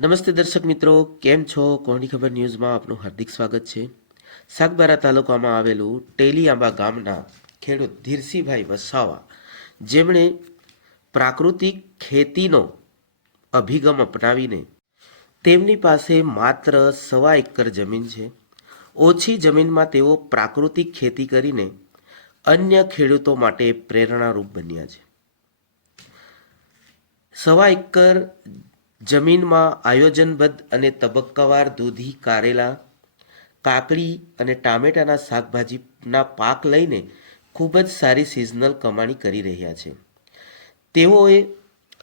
નમસ્તે દર્શક મિત્રો, કેમ છો? કોની ખબર ન્યૂઝમાં આપનું હાર્દિક સ્વાગત છે. સાગબારા તાલુકામાં આવેલું ટેલીઆંબા ગામના ખેડૂત ધીરસિંહભાઈ વસાવા, જેમણે પ્રાકૃતિક ખેતીનો અભિગમ અપનાવીને તેમની પાસે માત્ર સવા એકર જમીન છે. ઓછી જમીનમાં તેઓ પ્રાકૃતિક ખેતી કરીને અન્ય ખેડૂતો માટે પ્રેરણારૂપ બન્યા છે. સવા એકર જમીનમાં આયોજનબદ્ધ અને તબક્કાવાર દૂધી, કારેલા, કાકડી અને ટામેટાના શાકભાજીના પાક લઈને ખૂબ જ સારી સિઝનલ કમાણી કરી રહ્યા છે. તેઓએ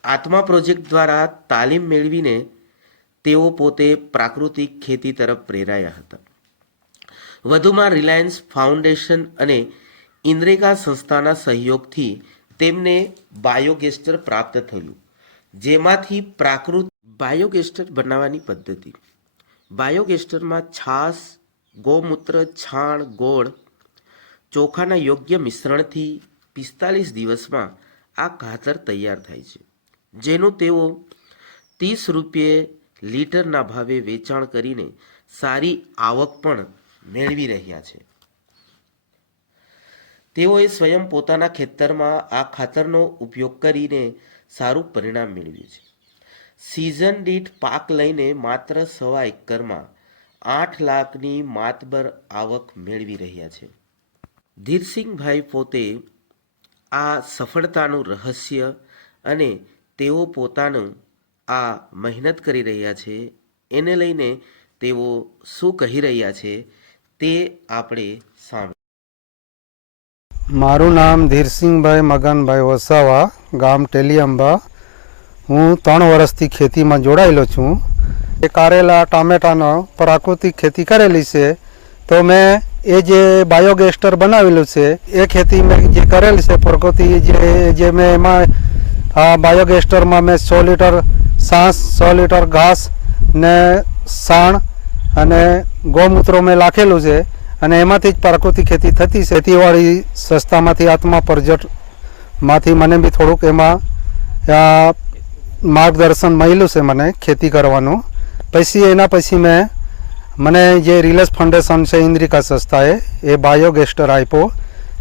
આત્મા પ્રોજેક્ટ દ્વારા તાલીમ મેળવીને તેઓ પોતે પ્રાકૃતિક ખેતી તરફ પ્રેરાયા હતા. વધુમાં રિલાયન્સ ફાઉન્ડેશન અને ઇન્દ્રેગા સંસ્થાના સહયોગથી તેમને બાયોગેસ્ટર પ્રાપ્ત થયું. જેમાંથી પ્રાકૃત બાયોગેસ્ટર બનાવવાની પદ્ધતિ. બાયોગેસ્ટરમાં છાશ ગૌમૂત્ર, છાણ, ગોળ ચોખાના યોગ્ય મિશ્રણથી પિસ્તાલીસ દિવસમાં આ ખાતર તૈયાર થાય છે, જેનું તેઓ ત્રીસ રૂપિયે લીટરના ભાવે વેચાણ કરીને સારી આવક પણ મેળવી રહ્યા છે. તેઓએ સ્વયં પોતાના ખેતરમાં આ ખાતરનો ઉપયોગ કરીને સારું પરિણામ મેળવ્યું છે. સિઝન દીઠ પાક લઈને માત્ર સવા એકરમાં આઠ લાખની માતબર આવક મેળવી રહ્યા છે. ધીરસિંહભાઈ પોતે આ સફળતાનું રહસ્ય અને તેઓ પોતાનું આ મહેનત કરી રહ્યા છે, એને લઈને તેઓ શું કહી રહ્યા છે તે આપણે સાંભળીએ મારું નામ ધીરસિંહભાઈ મગનભાઈ વસાવા, ગામ ટેલિયંબા. હું ત્રણ વર્ષથી ખેતીમાં જોડાયેલો છું. એ કારેલા, ટામેટાનો પ્રાકૃતિક ખેતી કરેલી છે, તો મેં એ જે બાયોગેસ્ટર બનાવેલું છે, એ ખેતી મેં જે કરેલી છે, પ્રકૃતિ જે જે મેં એમાં, આ બાયોગેસ્ટરમાં મેં સો લીટર સાસ, સો લીટર ઘાસ ને સાણ અને ગૌમૂત્રો મેં નાખેલું છે. અને એમાંથી જ પ્રાકૃતિક ખેતી થતી ખેતીવાળી સંસ્થામાંથી આત્મા પરજટમાંથી મને બી થોડુંક એમાં માર્ગદર્શન મળ્યું છે મને ખેતી કરવાનું. પછી એના પછી મેં, મને જે રિલાયન્સ ફાઉન્ડેશન છે ઇન્દ્રિકા સંસ્થાએ, એ બાયોગેસ્ટર આપ્યો.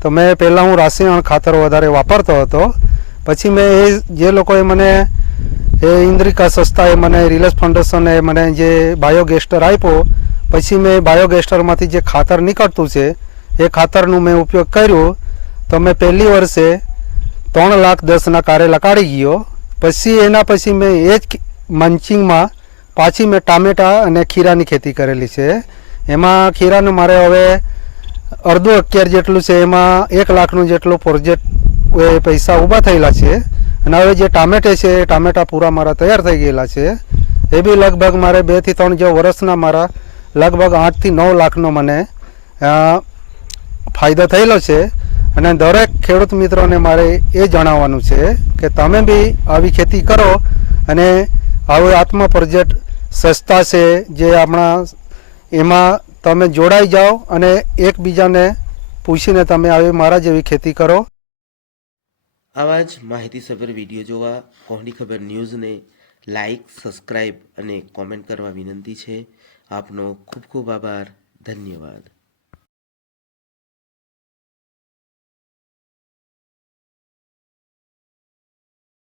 તો મેં પહેલાં હું રાસાયણ ખાતર વધારે વાપરતો હતો. પછી મેં એ જે લોકોએ મને, એ ઇન્દ્રિકા સંસ્થાએ મને રિલાયન્સ ફાઉન્ડેશને મને જે બાયોગેસ્ટર આપ્યો પછી મેં બાયોગેસ્ટરમાંથી જે ખાતર નીકળતું છે, એ ખાતરનું મેં ઉપયોગ કર્યો. તો મેં પહેલી વર્ષે ત્રણ લાખ દસના કારેલા કાઢી ગયો. પછી એના પછી મેં એ જ મંચિંગમાં પાછી મેં ટામેટા અને ખીરાની ખેતી કરેલી છે. એમાં ખીરાનું મારે હવે અડધું અગિયાર જેટલું છે, એમાં એક લાખનું જેટલું પ્રોજેક્ટ પૈસા ઊભા થયેલા છે. અને હવે જે ટામેટે છે, એ ટામેટા પૂરા મારા તૈયાર થઈ ગયેલા છે. એ બી લગભગ મારે બેથી ત્રણ જેવા વર્ષના મારા લગભગ આઠથી નવ લાખનો મને ફાયદો થયેલો છે. અને દરેક ખેડૂત મિત્રોને મારે એ જણાવવાનું છે કે તમે બી આવી ખેતી કરો અને આવો આત્મા પ્રોજેક્ટ સસ્તા છે જે આપણા એમાં તમે જોડાઈ જાઓ અને એકબીજાને પૂછીને તમે આવી મારા જેવી ખેતી કરો. આવા જ માહિતીસભર વીડિયો જોવા કોહની ખબર ન્યૂઝને લાઈક સબસ્ક્રાઈબ અને કોમેન્ટ કરવા વિનંતી છે. આપનો ખૂબ ખૂબ આભાર. ધન્યવાદ.